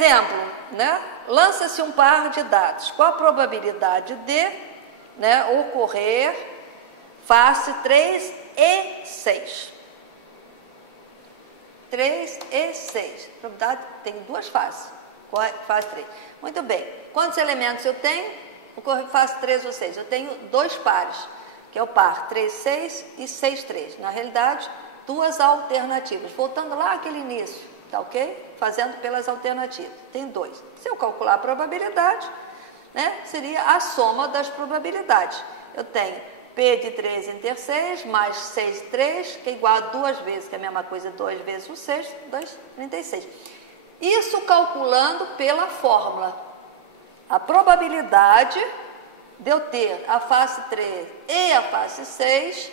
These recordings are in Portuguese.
Exemplo, né? Lança-se um par de dados. Qual a probabilidade de, né, ocorrer face 3 e 6? 3 e 6. A probabilidade tem duas faces. Qual é fase 3? Muito bem. Quantos elementos eu tenho? Ocorre face 3 ou 6. Eu tenho dois pares, que é o par 3, 6 e 6, 3. Na realidade, duas alternativas. Voltando lá àquele início, tá ok? Fazendo pelas alternativas. Tem dois. Se eu calcular a probabilidade, né, seria a soma das probabilidades. Eu tenho P de 3 inter 6 mais 6 de 3, que é igual a 2 vezes, que é a mesma coisa, 2 vezes o 6, 2, 36. Isso calculando pela fórmula. A probabilidade de eu ter a face 3 e a face 6,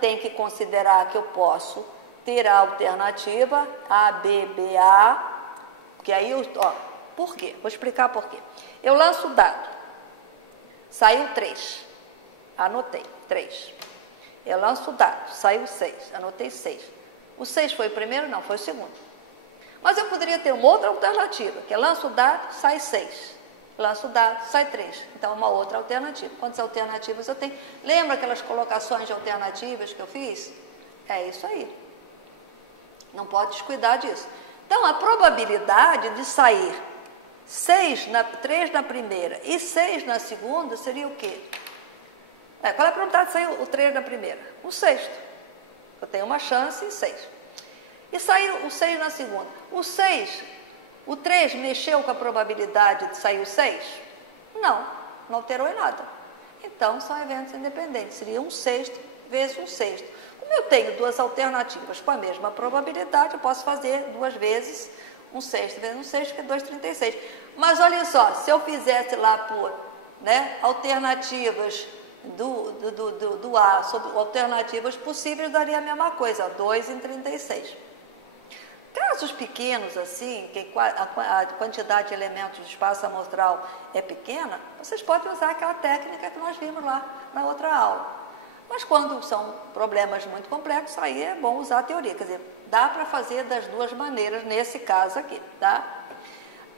tem que considerar que eu posso ter a alternativa A, B, B, A, porque aí, por quê? Vou explicar por quê. Eu lanço o dado, saiu 3, anotei, 3. Eu lanço o dado, saiu 6, anotei 6. O 6 foi o primeiro? Não, foi o segundo. Mas eu poderia ter uma outra alternativa, que é lanço o dado, sai 6. Lanço o dado, sai 3. Então, uma outra alternativa. Quantas alternativas eu tenho? Lembra aquelas colocações de alternativas que eu fiz? É isso aí. Não pode descuidar disso. Então, a probabilidade de sair 3 na primeira e 6 na segunda seria o quê? Qual é a probabilidade de sair o 3 na primeira? Um sexto. Eu tenho uma chance em 6. E saiu o 6 na segunda. O 3 mexeu com a probabilidade de sair o 6? Não, não alterou em nada. Então, são eventos independentes. Seria um sexto vezes um sexto. Como eu tenho duas alternativas com a mesma probabilidade, eu posso fazer 2 vezes um sexto vezes um sexto, que é 2,36. Mas olha só, se eu fizesse lá por, né, alternativas do A sobre alternativas possíveis, daria a mesma coisa, 2 em 36. Casos pequenos assim, que a quantidade de elementos de espaço amostral é pequena, vocês podem usar aquela técnica que nós vimos lá na outra aula. Mas quando são problemas muito complexos, aí é bom usar a teoria. Quer dizer, dá para fazer das duas maneiras nesse caso aqui, tá?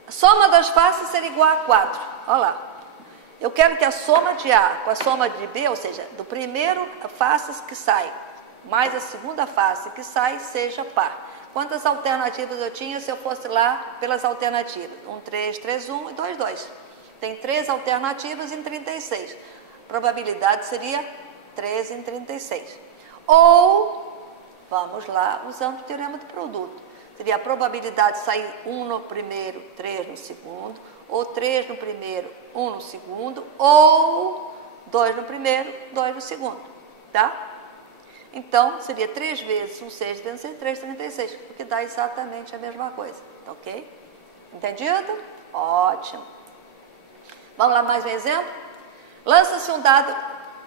A soma das faces seria igual a 4. Olha lá. Eu quero que a soma de A com a soma de B, ou seja, do primeiro faces que sai, mais a segunda face que sai, seja par. Quantas alternativas eu tinha se eu fosse lá pelas alternativas? 1, 3, 3, 1 e 2, 2. Tem 3 alternativas em 36. A probabilidade seria 3 em 36. Ou, vamos lá, usando o teorema do produto. Seria a probabilidade de sair 1 no primeiro, 3 no segundo, ou 3 no primeiro, 1 no segundo, ou 2 no primeiro, 2 no segundo, tá? Então, seria 3 vezes um 6 vezes 6, 3,36, o que dá exatamente a mesma coisa, ok? Entendido? Ótimo. Vamos lá, mais um exemplo? Lança-se um dado,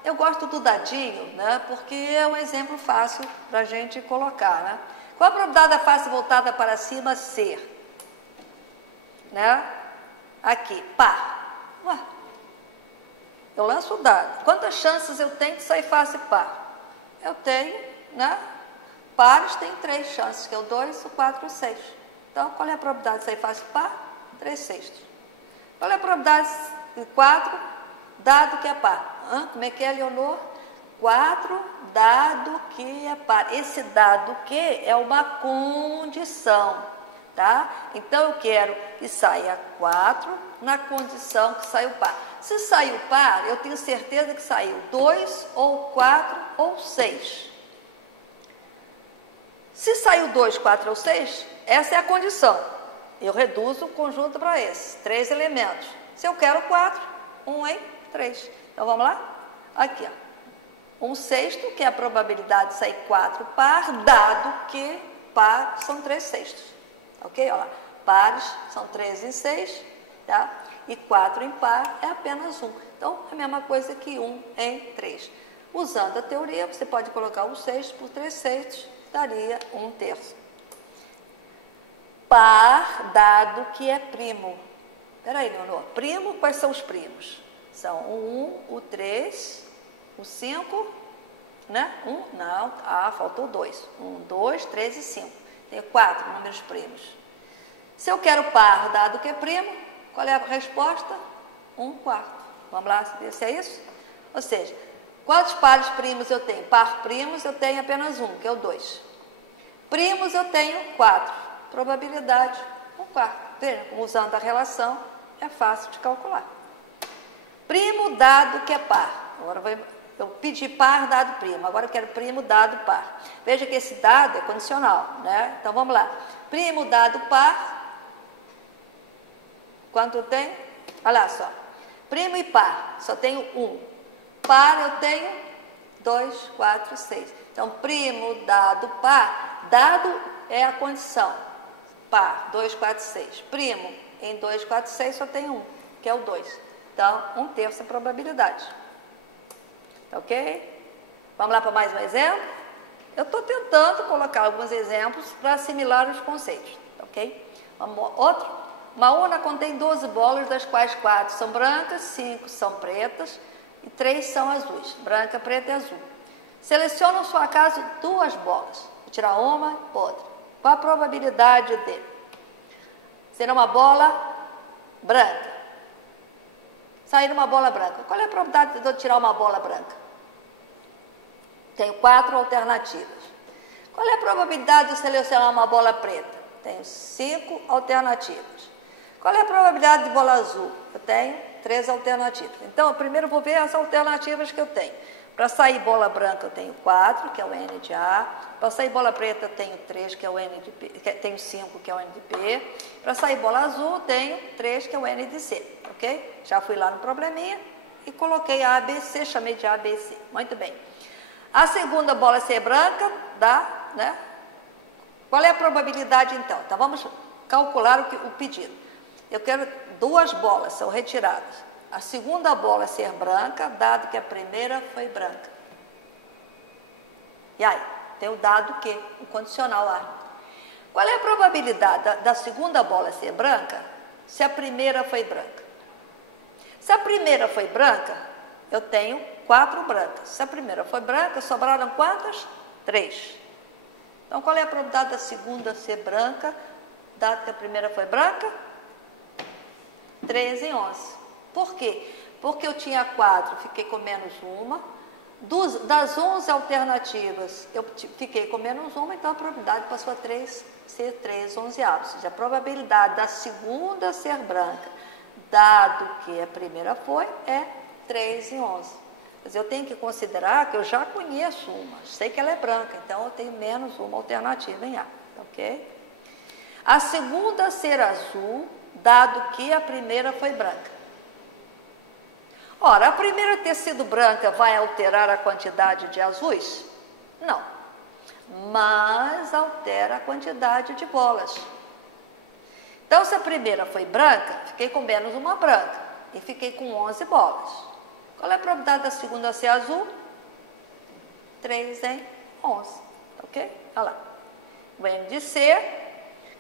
eu gosto do dadinho, né, porque é um exemplo fácil para a gente colocar, né? Qual a probabilidade da face voltada para cima ser? Né? Aqui, par. Ué, eu lanço o dado. Quantas chances eu tenho de sair face par? Eu tenho, né? Pares tem 3 chances, que é o 2, o 4 e o 6. Então, qual é a probabilidade de sair face par? 3 sextos. Qual é a probabilidade de 4, dado que é par? Como é que é, Leonor? 4, dado que é par. Esse dado que é uma condição, tá? Então, eu quero que saia 4 na condição que saiu par. Se saiu par, eu tenho certeza que saiu 2, ou 4, ou 6. Se saiu 2, 4 ou 6, essa é a condição. Eu reduzo o conjunto para esses 3 elementos. Se eu quero 4, 1 em 3. Então, vamos lá? Aqui, ó. 1 sexto, que é a probabilidade de sair 4 par, dado que par são 3 sextos. Ok? Olha lá. Pares são 3 em 6, tá? E 4 em par é apenas 1. Então, é a mesma coisa que 1 em 3. Usando a teoria, você pode colocar 1 sexto por 3 sextos, daria 1 terço. Par, dado que é primo. Peraí, Leonor. Primo, quais são os primos? São o 1, o 3, o 5, né? 1, não, faltou 2. 1, 2, 3 e 5. Tem 4 números primos. Se eu quero par dado que é primo, qual é a resposta? 1/4. Vamos lá ver se é isso? Ou seja, quantos pares primos eu tenho? Par primos eu tenho apenas um, que é o 2. Primos eu tenho 4. Probabilidade 1/4. Veja, usando a relação, é fácil de calcular. Primo dado que é par. Agora eu pedi par dado primo, agora eu quero primo dado par. Veja que esse dado é condicional, né? Então vamos lá. Primo dado par. Quanto eu tenho? Olha só. Primo e par, só tenho 1. Par eu tenho 2, 4, 6. Então, primo dado par, dado é a condição. Par, 2, 4, 6. Primo em 2, 4, 6 só tem 1, que é o 2. Então, 1/3 a probabilidade. Ok? Vamos lá para mais um exemplo? Eu estou tentando colocar alguns exemplos para assimilar os conceitos. Ok? Vamos, outro? Uma urna contém 12 bolas, das quais 4 são brancas, 5 são pretas e 3 são azuis. Branca, preta e azul. Seleciona, por acaso, 2 bolas. Vou tirar uma, outra. Qual a probabilidade de ser uma bola branca? Sair uma bola branca. Qual é a probabilidade de eu tirar uma bola branca? Tenho 4 alternativas. Qual é a probabilidade de eu selecionar uma bola preta? Tenho 5 alternativas. Qual é a probabilidade de bola azul? Eu tenho 3 alternativas. Então, eu primeiro vou ver as alternativas que eu tenho. Para sair bola branca, eu tenho 4, que é o N de A. Para sair bola preta, eu tenho 3, que é o N de P. Tenho 5, que é o N de P. Para sair bola azul, eu tenho 3, que é o N de C. Ok? Já fui lá no probleminha e coloquei A, B, C, chamei de A, B, C. Muito bem. A segunda bola ser branca, dá, né? Qual é a probabilidade, então? Então, vamos calcular o pedido. Eu quero 2 bolas, são retiradas. A segunda bola ser branca, dado que a primeira foi branca. E aí, tem o dado que, o condicional A. Qual é a probabilidade da segunda bola ser branca se a primeira foi branca? Se a primeira foi branca, eu tenho 4 brancas. Se a primeira foi branca, sobraram quantas? 3. Então, qual é a probabilidade da segunda ser branca, dado que a primeira foi branca? 3 em 11. Por quê? Porque eu tinha 4, fiquei com menos uma. Das 11 alternativas, eu fiquei com menos uma, então a probabilidade passou a 3, ser 3 onzeavos. Ou seja, a probabilidade da segunda ser branca, dado que a primeira foi, é 3 em 11. Mas eu tenho que considerar que eu já conheço uma, sei que ela é branca, então eu tenho menos uma alternativa em A. Ok? A segunda ser azul, dado que a primeira foi branca. Ora, a primeira ter sido branca vai alterar a quantidade de azuis? Não. Mas altera a quantidade de bolas. Então, se a primeira foi branca, fiquei com menos uma branca e fiquei com 11 bolas. Qual é a probabilidade da segunda ser azul? 3 em 11. Ok? Olha lá. O N de C,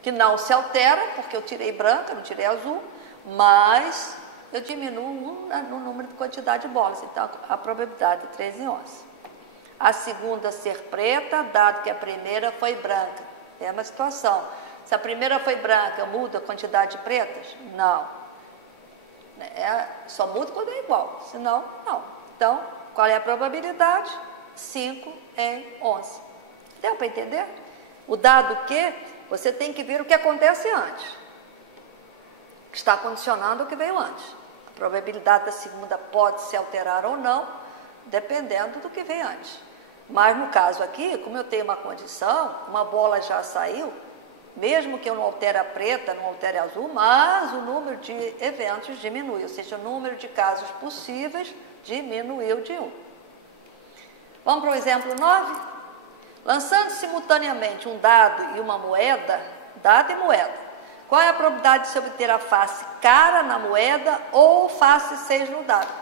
que não se altera, porque eu tirei branca, não tirei azul, mas eu diminuo no número de quantidade de bolas. Então, a probabilidade é 3 em 11. A segunda ser preta, dado que a primeira foi branca. É uma situação. Se a primeira foi branca, muda a quantidade de pretas? Não. Só muda quando é igual, senão, não. Então, qual é a probabilidade? 5 em 11. Deu para entender? O dado que, você tem que ver o que acontece antes. Que está condicionando o que veio antes. A probabilidade da segunda pode se alterar ou não, dependendo do que veio antes. Mas no caso aqui, como eu tenho uma condição, uma bola já saiu, mesmo que eu não altere a preta, não altere a azul, mas o número de eventos diminui, ou seja, o número de casos possíveis diminuiu de 1. Vamos para o exemplo 9? Lançando simultaneamente um dado e uma moeda, dado e moeda, qual é a probabilidade de se obter a face cara na moeda ou face 6 no dado?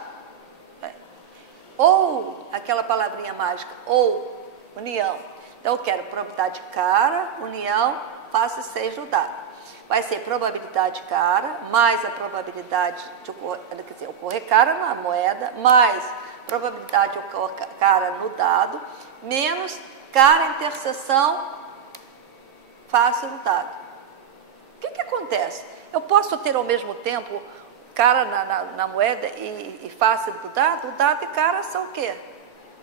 Ou, aquela palavrinha mágica, ou, união. Então, eu quero probabilidade cara, união, face 6 no dado. Vai ser probabilidade cara, mais a probabilidade de ocorrer cara na moeda, mais probabilidade de ocorrer cara no dado, menos cara interseção face no dado. O que que acontece? Eu posso ter ao mesmo tempo cara na moeda e face do dado? O dado e cara são o quê?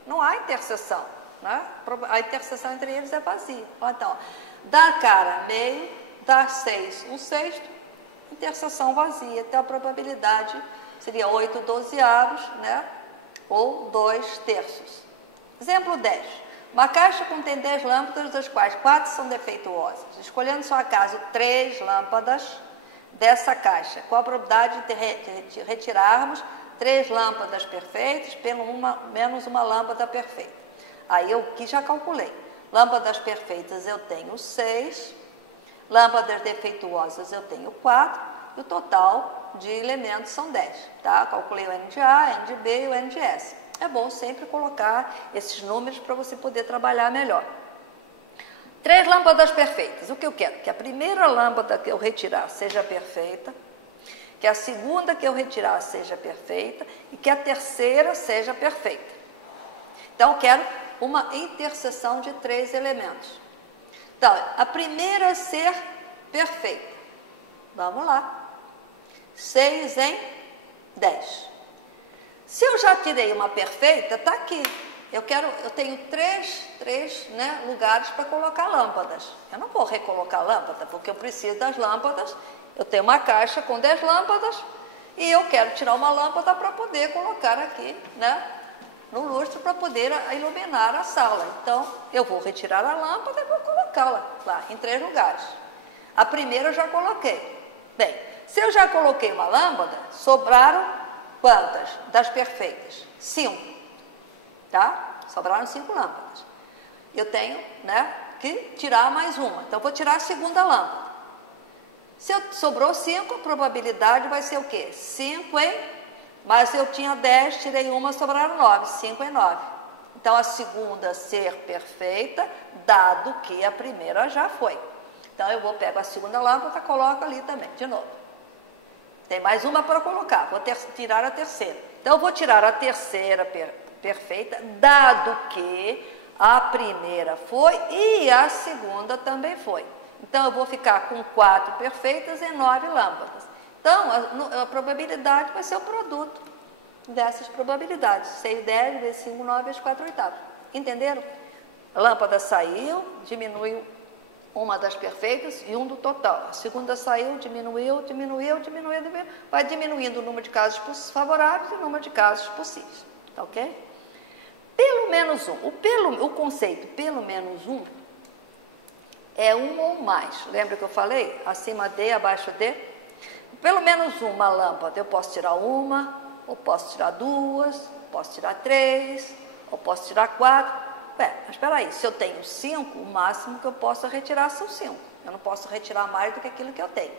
Não há interseção, né? A interseção entre eles é vazia. Então, dá cara meio, dá 6, 1/6, interseção vazia. Então, a probabilidade seria 8/12, né? Ou 2/3. Exemplo 10. Uma caixa contém 10 lâmpadas, das quais 4 são defeituosas. Escolhendo só acaso 3 lâmpadas dessa caixa, qual a probabilidade de retirarmos 3 lâmpadas perfeitas pelo menos uma lâmpada perfeita? Aí eu aqui já calculei. Lâmpadas perfeitas eu tenho 6, lâmpadas defeituosas eu tenho 4, e o total de elementos são 10. Tá? Calculei o N de A, N de B e o N de S. É bom sempre colocar esses números para você poder trabalhar melhor. 3 lâmpadas perfeitas. O que eu quero? Que a primeira lâmpada que eu retirar seja perfeita, que a segunda que eu retirar seja perfeita e que a terceira seja perfeita. Então, eu quero uma interseção de 3 elementos. Então, a primeira ser perfeita. Vamos lá. 6 em 10. Se eu já tirei uma perfeita, está aqui. Eu tenho três lugares para colocar lâmpadas. Eu não vou recolocar lâmpada, porque eu preciso das lâmpadas. Eu tenho uma caixa com 10 lâmpadas e eu quero tirar uma lâmpada para poder colocar aqui, né, no lustre para poder iluminar a sala. Então, eu vou retirar a lâmpada e vou colocá-la lá em 3 lugares. A primeira eu já coloquei. Bem, se eu já coloquei uma lâmpada, sobraram quantas das perfeitas? 5. Tá? Sobraram 5 lâmpadas. Eu tenho, né, que tirar mais uma. Então, vou tirar a segunda lâmpada. Se sobrou 5, a probabilidade vai ser o quê? 5 em... Mas eu tinha 10, tirei uma, sobraram 9. 5 em 9. Então, a segunda ser perfeita, dado que a primeira já foi. Então, eu pego a segunda lâmpada, coloco ali também, de novo. Tem mais uma para colocar, vou tirar a terceira. Então, eu vou tirar a terceira perfeita, dado que a primeira foi e a segunda também foi. Então, eu vou ficar com 4 perfeitas e 9 lâmpadas. Então, a probabilidade vai ser o produto dessas probabilidades. 6, 10, vezes 5, 9, vezes 4 oitavos. Entenderam? A lâmpada saiu, diminuiu uma das perfeitas e um do total. A segunda saiu, diminuiu, vai diminuindo o número de casos favoráveis e o número de casos possíveis. Tá ok? Pelo menos 1. O conceito pelo menos 1 é 1 ou mais. Lembra que eu falei? Acima de, abaixo de. Pelo menos uma lâmpada. Eu posso tirar uma, ou posso tirar 2, posso tirar 3, ou posso tirar 4. Mas espera aí, se eu tenho 5, o máximo que eu posso retirar são 5. Eu não posso retirar mais do que aquilo que eu tenho.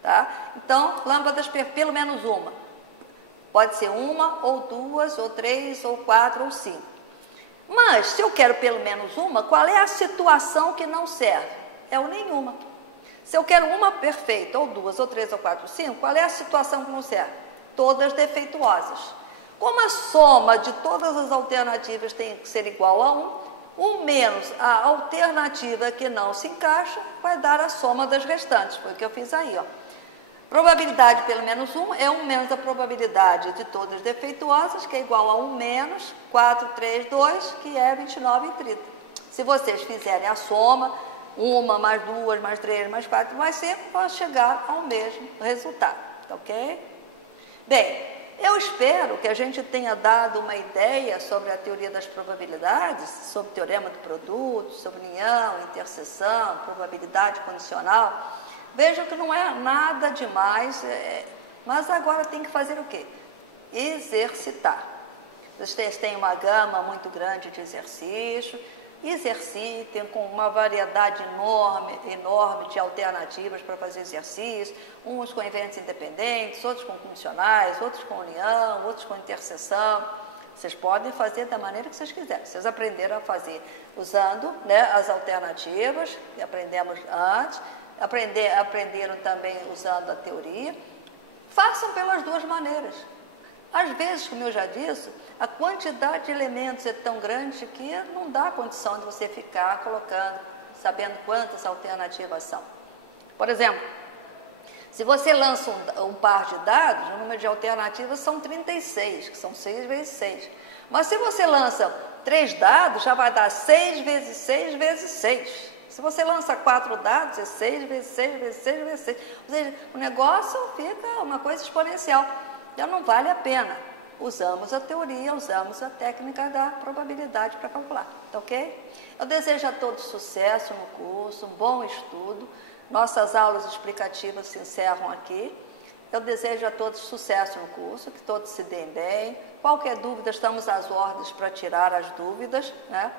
Tá? Então, lâmpadas pelo menos uma. Pode ser 1, ou 2, ou 3, ou 4, ou 5. Mas, se eu quero pelo menos uma, qual é a situação que não serve? É o nenhuma. Se eu quero uma perfeita, ou 2, ou 3, ou 4, ou 5, qual é a situação que não serve? Todas defeituosas. Como a soma de todas as alternativas tem que ser igual a 1, 1 menos a alternativa que não se encaixa vai dar a soma das restantes. Foi o que eu fiz aí, ó. Probabilidade pelo menos 1 é 1 menos a probabilidade de todas defeituosas, que é igual a 1 menos 4, 3, 2, que é 29 e 30. Se vocês fizerem a soma, 1 mais 2, mais 3, mais 4, mais 5, vai chegar ao mesmo resultado. Tá ok? Bem, eu espero que a gente tenha dado uma ideia sobre a teoria das probabilidades, sobre o teorema do produto, sobre união, interseção, probabilidade condicional. Vejam que não é nada demais, mas agora tem que fazer o quê? Exercitar. Vocês têm uma gama muito grande de exercícios, exercitem com uma variedade enorme de alternativas para fazer exercício, uns com eventos independentes, outros com condicionais, outros com união, outros com interseção. Vocês podem fazer da maneira que vocês quiserem. Vocês aprenderam a fazer usando, né, as alternativas, que aprendemos antes, aprenderam também usando a teoria. Façam pelas duas maneiras. Às vezes, como eu já disse, a quantidade de elementos é tão grande que não dá condição de você ficar colocando, sabendo quantas alternativas são. Por exemplo, Se você lança um par de dados, o número de alternativas são 36, que são 6 vezes 6. Mas se você lança 3 dados, já vai dar 6 vezes 6 vezes 6. Se você lança 4 dados, é 6 vezes 6 vezes 6 vezes 6. Ou seja, o negócio fica uma coisa exponencial. Então não vale a pena. Usamos a teoria, usamos a técnica da probabilidade para calcular. Tá ok? Eu desejo a todos sucesso no curso, um bom estudo. Nossas aulas explicativas se encerram aqui. Eu desejo a todos sucesso no curso, que todos se deem bem. Qualquer dúvida, estamos às ordens para tirar as dúvidas, né?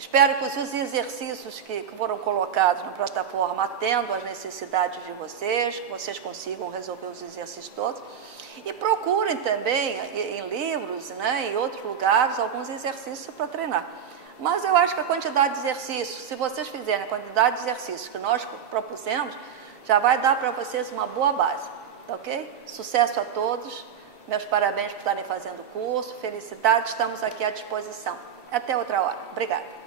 Espero que os exercícios que foram colocados na plataforma atendam às necessidades de vocês, que vocês consigam resolver os exercícios todos. E procurem também em livros, né, em outros lugares, alguns exercícios para treinar. Mas eu acho que a quantidade de exercícios, se vocês fizerem a quantidade de exercícios que nós propusemos, já vai dar para vocês uma boa base, tá ok? Sucesso a todos, meus parabéns por estarem fazendo o curso, felicidades, estamos aqui à disposição. Até outra hora. Obrigada.